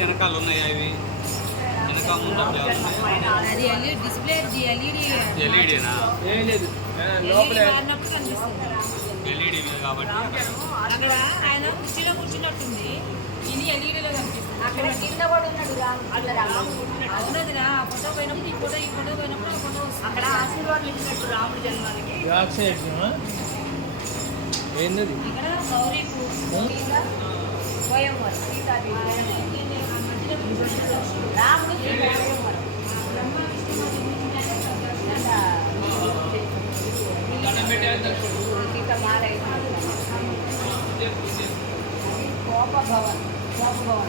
వెనకాల ఉన్నాయి అవి వెనకాల ముందు అది ఎల్ఈడి డిస్ప్లే ఎల్ఈడి ఎల్ఈడీనా ఏం లేదు వాడినప్పుడు కనిపిస్తుంది. ఎల్ఈడీ కాబట్టి అక్కడ ఆయన కుర్చీలో కూర్చున్నట్టుంది, ఇది ఎల్ఈడీలో కనిపిస్తుంది. అక్కడ కింద కూడా ఉన్నాడు అవునదిరా ఆ ఫోటో పోయినప్పుడు ఈ ఫోటో పోయినప్పుడు ఆ ఫోటో వస్తుంది. అక్కడ ఆశీర్వాదం ఇచ్చినట్టు రాముడి జన్మానికి బ్యాక్ సైడ్ ఏంది ఇక్కడ గౌరీ పోయేవారు సీతాదేవి రాముడు సీతమాల కోపభవన్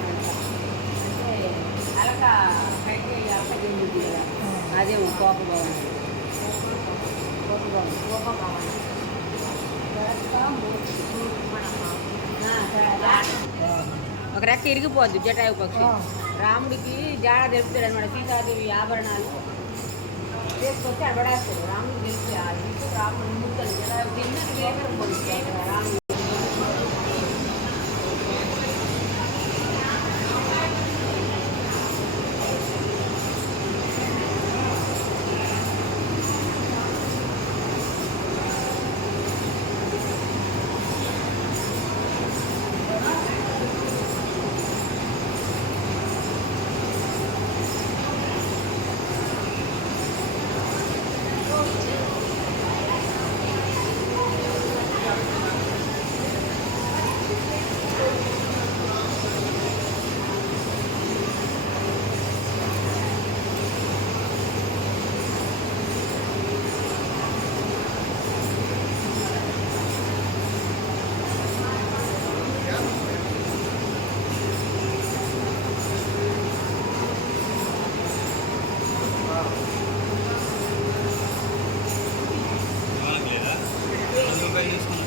అంట అంటే అలక కైతే అప్పగింది కదా, అదేమో కోపభవన్ ఒక రెక్క ఇరిగిపోద్ది జటాయు పక్షి. రాముడికి జాడ తెలుపుతాడు అనమాట, సీతాదేవి ఆభరణాలు తీసుకొచ్చి అడబడేస్తాడు. రాముడికి తెలిసి రాముడు ముక్కలు జటాయు తిన్నది వేగరం పోతుంది రాముడు. మనకు లేదా 10 రూపాయలు తీసుకున్నాం.